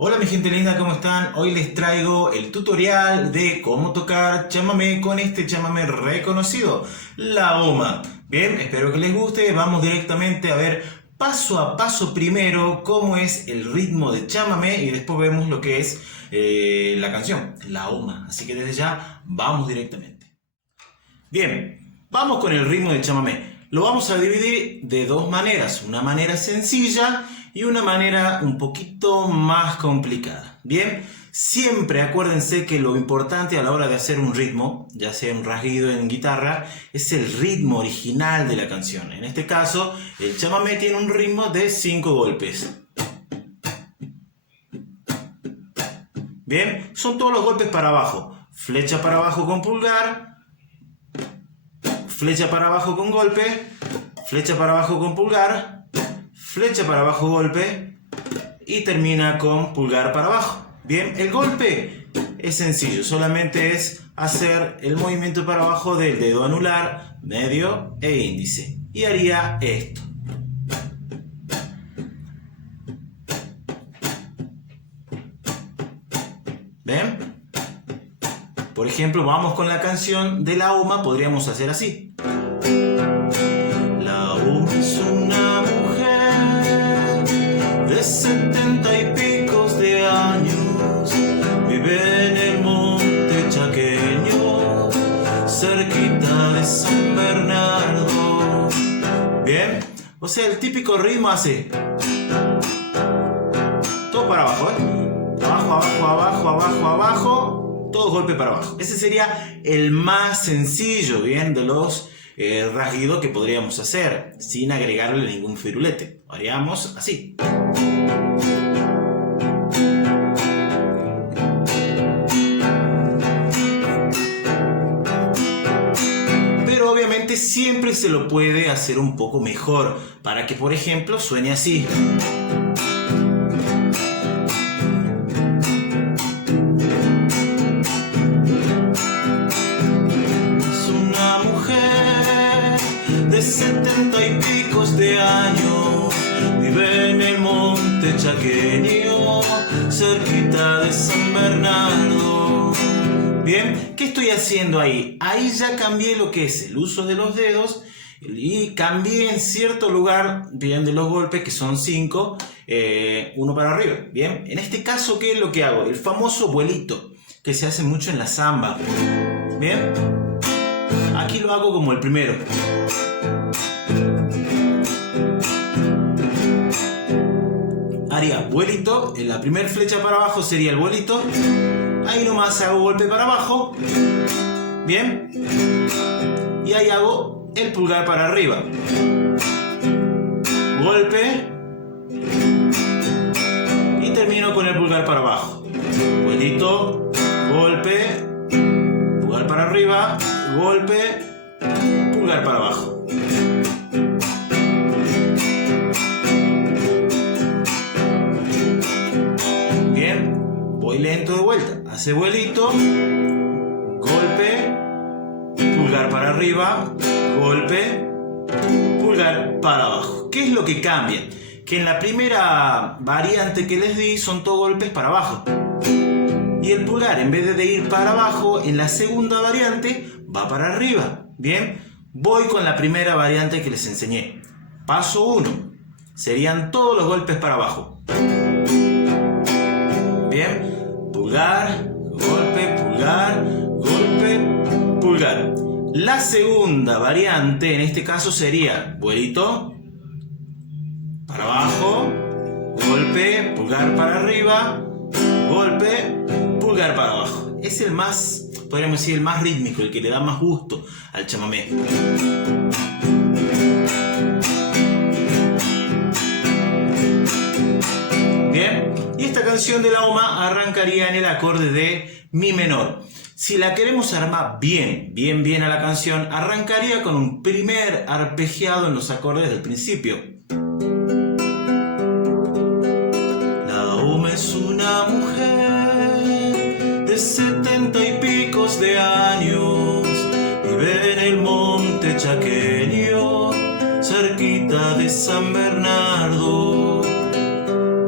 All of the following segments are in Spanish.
Hola mi gente linda, ¿cómo están? Hoy les traigo el tutorial de cómo tocar chamamé con este chamamé reconocido, la OMA. Bien, espero que les guste. Vamos directamente a ver paso a paso primero cómo es el ritmo de chamamé y después vemos lo que es la canción, la OMA. Así que desde ya vamos directamente. Bien, vamos con el ritmo de chamamé. Lo vamos a dividir de dos maneras, una manera sencilla y una manera un poquito más complicada. Bien, siempre acuérdense que lo importante a la hora de hacer un ritmo, ya sea un rasguido en guitarra, es el ritmo original de la canción. En este caso, el chamamé tiene un ritmo de 5 golpes. Bien, son todos los golpes para abajo. Flecha para abajo con pulgar, flecha para abajo con golpe, flecha para abajo con pulgar, flecha para abajo golpe y termina con pulgar para abajo. Bien, el golpe es sencillo, solamente es hacer el movimiento para abajo del dedo anular, medio e índice. Y haría esto. ¿Ven? Por ejemplo, vamos con la canción de la OMA, podríamos hacer así. La OMA es una mujer de 70 y picos de años, vive en el monte chaqueño, cerquita de San Bernardo. Bien, o sea, el típico ritmo hace todo para abajo, abajo, abajo, abajo, abajo, abajo. Todo golpe para abajo. Ese sería el más sencillo, bien, de los rasguidos que podríamos hacer sin agregarle ningún firulete. Haríamos así. Pero obviamente siempre se lo puede hacer un poco mejor para que, por ejemplo, suene así. De 70 y picos de años, vive en el monte chaqueño, cerquita de San Bernardo. Bien, ¿qué estoy haciendo ahí? Ahí ya cambié lo que es el uso de los dedos y cambié en cierto lugar, bien, de los golpes, que son 5, uno para arriba. Bien, en este caso, ¿qué es lo que hago? El famoso vuelito, que se hace mucho en la samba. Bien, aquí lo hago como el primero. Haría vuelito, en la primera flecha para abajo sería el vuelito, ahí nomás hago golpe para abajo, bien, y ahí hago el pulgar para arriba, golpe, y termino con el pulgar para abajo, vuelito, golpe, pulgar para arriba, golpe, pulgar para abajo. Voy lento de vuelta, hace vuelito, golpe, pulgar para arriba, golpe, pulgar para abajo. ¿Qué es lo que cambia? Que en la primera variante que les di son todos golpes para abajo. Y el pulgar, en vez de ir para abajo, en la segunda variante va para arriba. Bien, voy con la primera variante que les enseñé. Paso 1, serían todos los golpes para abajo. Bien, pulgar, golpe, pulgar, golpe, pulgar. La segunda variante en este caso sería vuelito, para abajo, golpe, pulgar para arriba, golpe, pulgar para abajo. Es el más, podríamos decir, el más rítmico, el que le da más gusto al chamamé. Bien, y esta canción de la OMA arrancaría en el acorde de Mi menor. Si la queremos armar bien a la canción, arrancaría con un primer arpegiado en los acordes del principio. La OMA es una mujer de 70 y picos de años, vive en el monte chaqueño, cerquita de San Bernardo.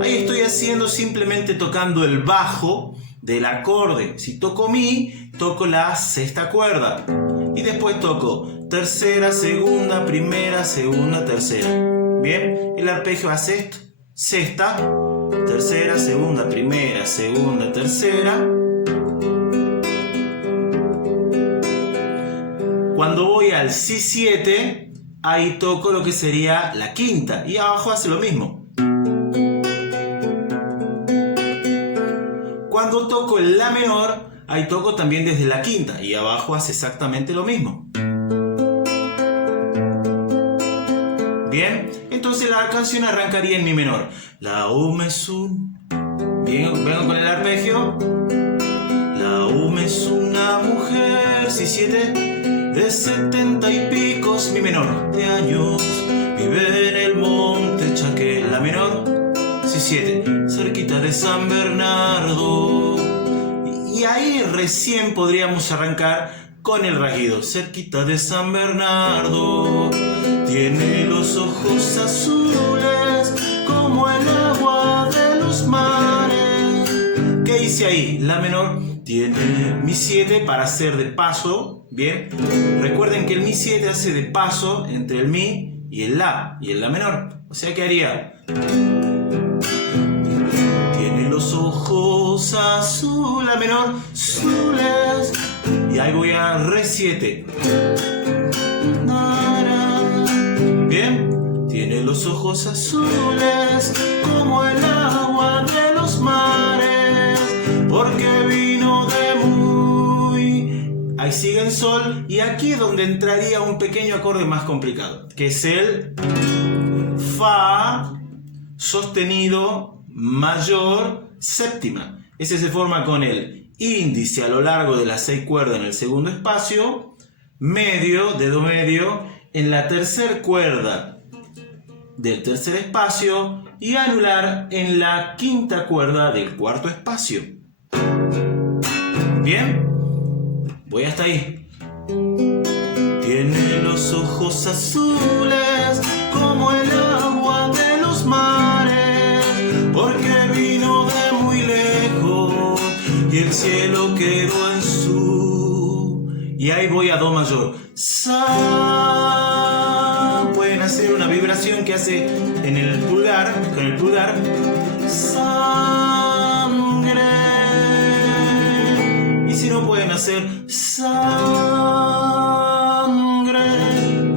Ahí estoy haciendo simplemente simplemente tocando el bajo del acorde. Si toco mi, toco la sexta cuerda. Y después toco tercera, segunda, primera, segunda, tercera. Bien, el arpegio hace esto. Sexta, tercera, segunda, primera, segunda, tercera. Cuando voy al Si7, ahí toco lo que sería la quinta. Y abajo hace lo mismo. Cuando toco el La menor, ahí toco también desde la quinta. Y abajo hace exactamente lo mismo. Bien, entonces la canción arrancaría en Mi menor. La UMA es un... Bien, vengo con el arpegio. La UMA es una mujer, Si7, de 70 y picos, Mi menor, de años. Vive en el monte Chaque, La menor, Si7, cerquita de San Bernardo. Y ahí recién podríamos arrancar con el rasguido. Cerquita de San Bernardo, tiene los ojos azules como el agua de los mares. ¿Qué hice ahí? La menor tiene Mi7 para hacer de paso. Bien, recuerden que el Mi7 hace de paso entre el Mi y el La menor. O sea que haría... Tiene los ojos azul, La menor, azules. Y ahí voy a Re7. Bien, tiene los ojos azules como el agua de los mares, porque vino de muy... Ahí sigue el Sol, y aquí es donde entraría un pequeño acorde más complicado, que es el Fa sostenido mayor séptima. Ese se forma con el índice a lo largo de las 6 cuerdas en el segundo espacio, medio, dedo medio, en la tercera cuerda del tercer espacio y anular en la quinta cuerda del cuarto espacio. Bien, voy hasta ahí. Tiene los ojos azules como el agua de los mares, porque vino de muy lejos y el cielo quedó en su... Y ahí voy a Do mayor. Sa. Pueden hacer una vibración que hace en el pulgar, con el pulgar. Sangre. Y si no, pueden hacer sangre,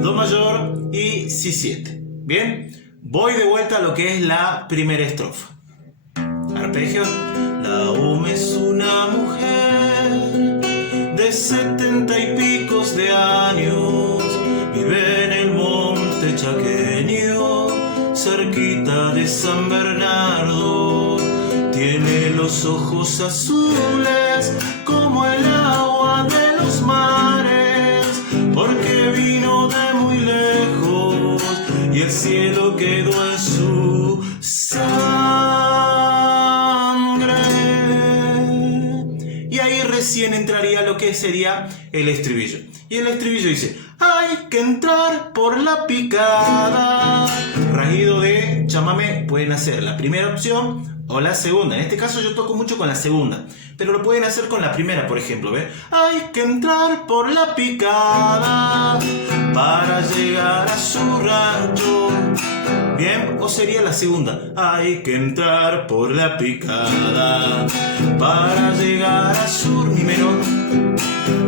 Do mayor y Si7. Bien, voy de vuelta a lo que es la primera estrofa. Arpegio. La UMA es una mujer de 70 y picos de años, vive en el monte chaqueño, cerquita de San Bernardo. Tiene los ojos azules como el agua de los mares, porque vino de muy lejos y el cielo quedó en su sangre. Y ahí recién entraría lo que sería el estribillo. Y el estribillo dice: hay que entrar por la picada. Rasguido de chamamé, pueden hacer la primera opción o la segunda. En este caso yo toco mucho con la segunda, pero lo pueden hacer con la primera, por ejemplo. ¿Ven? Hay que entrar por la picada para llegar a su rancho. Bien, o sería la segunda. Hay que entrar por la picada para llegar a sur, Mi menor,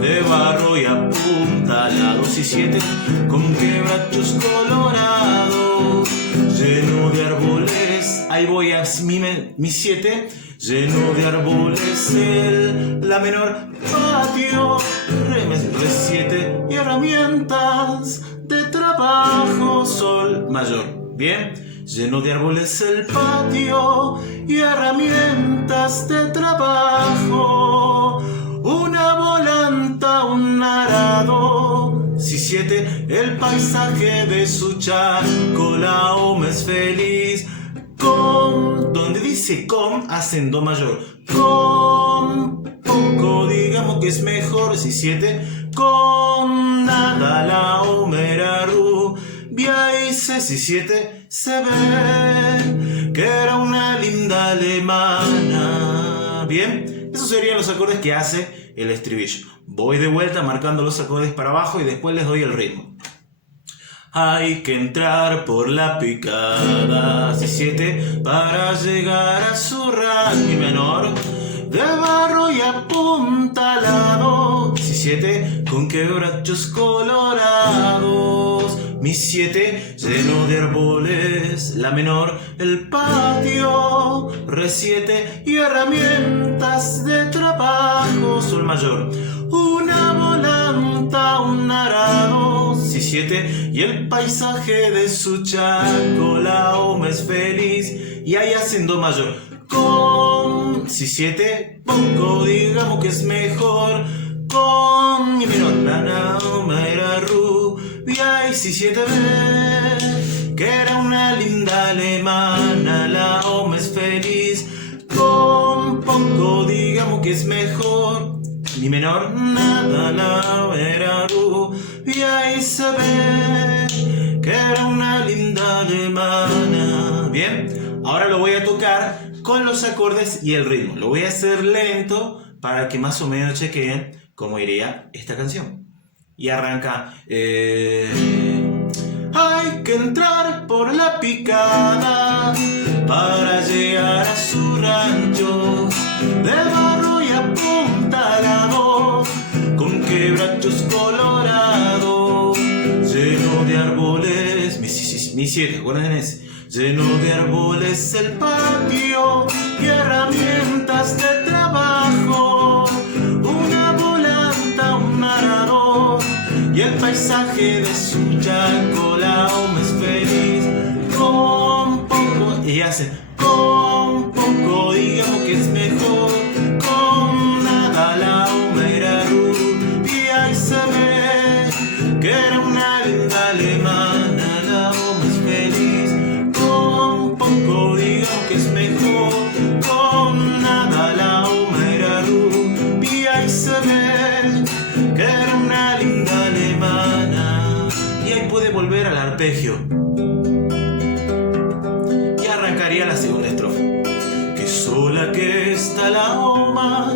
de barro y apuntalado, Si7, con quebrachos colorados, lleno de árboles. Ahí voy a Mi7, lleno de árboles, el La menor, patio, Re7 y herramientas de trabajo, Sol mayor. Bien, lleno de árboles el patio y herramientas de trabajo, una volanta, un arado, Si7, el paisaje de su charco. La UMA es feliz con... Donde dice con, hacen Do mayor. Con poco, digamos que es mejor, Si7, con nada. La UMA era rubia y Si7, se ve que era una linda alemana. Bien, esos serían los acordes que hace el estribillo. Voy de vuelta marcando los acordes para abajo y después les doy el ritmo. Hay que entrar por la picada, Si7, para llegar a su ra, mi menor, de barro y apuntalado, Si7, con quebrachos colorados, Mi7, lleno de árboles, la menor, el patio, Re7 y herramientas de trabajo, Sol mayor, una volanta, un arado, Si7, y el paisaje de su chaco, la oma es feliz, y ahí haciendo mayor, con Si7, poco digamos que es mejor, con mi menor, la naoma era rubia, y Si7 ve que era una linda alemana, la oma es feliz, con poco digamos que es mejor, mi menor, nada, la era rubia, y se ve que era una linda alemana. Bien, ahora lo voy a tocar con los acordes y el ritmo. Lo voy a hacer lento para que más o menos chequeen cómo iría esta canción. Y arranca. Hay que entrar por la picada para llegar a su rancho de barro y apuntalado, con quebrachos colorados, lleno de árboles. Mi7, acuérdense ese. Lleno de árboles el patio y herramientas de trabajo, una volanta, un arado y el paisaje de su chaco, la oma es feliz, con poco, y hace con poco, digamos que es mejor, con nada, la oma era rubia, y se ve que era una linda alemana, la oma es feliz, con poco, digamos que es mejor, con nada, la oma era rubia, y se ve que era una linda alemana. Y ahí puede volver al arpegio y arrancaría la segunda estrofa. Que sola que está la oma,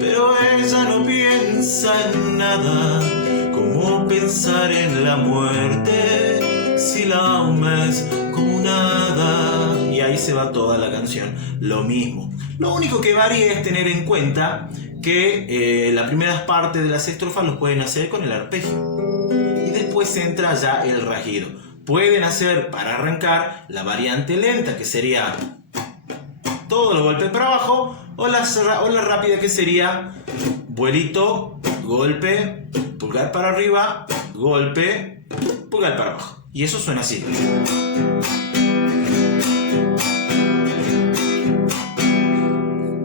pero ella no piensa en nada. ¿Cómo pensar en la muerte si la oma es como nada? Y ahí se va toda la canción, lo mismo. Lo único que varía es tener en cuenta que las primeras partes de las estrofas los pueden hacer con el arpegio y después entra ya el rasguido. Pueden hacer para arrancar la variante lenta, que sería todos los golpes para abajo, o la rápida, que sería vuelito, golpe, pulgar para arriba, golpe, pulgar para abajo. Y eso suena así.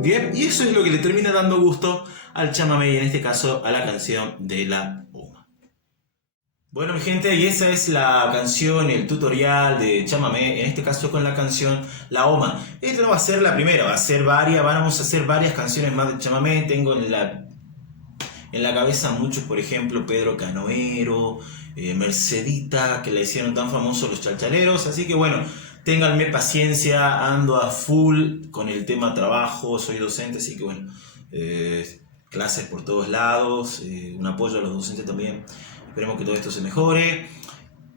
Bien, y eso es lo que le termina dando gusto al chamamé, y en este caso a la canción de la oma. Bueno, mi gente, y esa es la canción, el tutorial de chamamé, en este caso con la canción La Oma. Esta no va a ser la primera, vamos a hacer varias canciones más de chamamé. Tengo en la cabeza muchos, por ejemplo, Pedro Canoero, Mercedita, que la hicieron tan famosos los chalchaleros, así que bueno, ténganme paciencia, ando a full con el tema trabajo, soy docente, así que bueno, clases por todos lados, un apoyo a los docentes también. Esperemos que todo esto se mejore.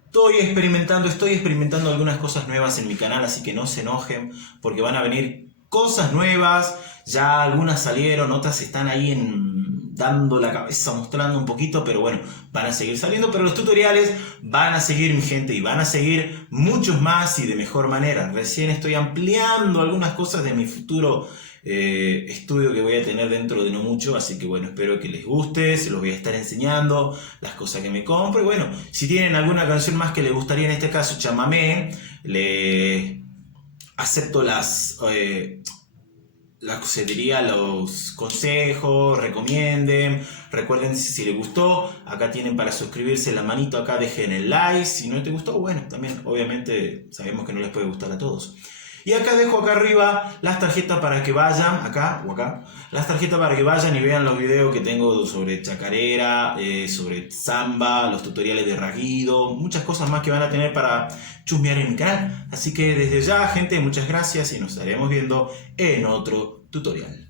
Estoy experimentando algunas cosas nuevas en mi canal, así que no se enojen, porque van a venir cosas nuevas. Ya algunas salieron, otras están ahí dando la cabeza, mostrando un poquito, pero bueno, van a seguir saliendo. Pero los tutoriales van a seguir, mi gente, y van a seguir muchos más y de mejor manera. Recién estoy ampliando algunas cosas de mi futuro estudio que voy a tener dentro de no mucho, así que bueno, espero que les guste, se los voy a estar enseñando, las cosas que me compro, y bueno, si tienen alguna canción más que les gustaría, en este caso chamamé, le acepto los consejos, recomienden, recuerden si les gustó, acá tienen para suscribirse la manito, acá dejen el like, si no te gustó, bueno, también obviamente sabemos que no les puede gustar a todos. Y acá dejo acá arriba las tarjetas para que vayan, acá o acá, las tarjetas para que vayan y vean los videos que tengo sobre chacarera, sobre samba, los tutoriales de rasguido, muchas cosas más que van a tener para chusmear en mi canal. Así que desde ya, gente, muchas gracias y nos estaremos viendo en otro tutorial.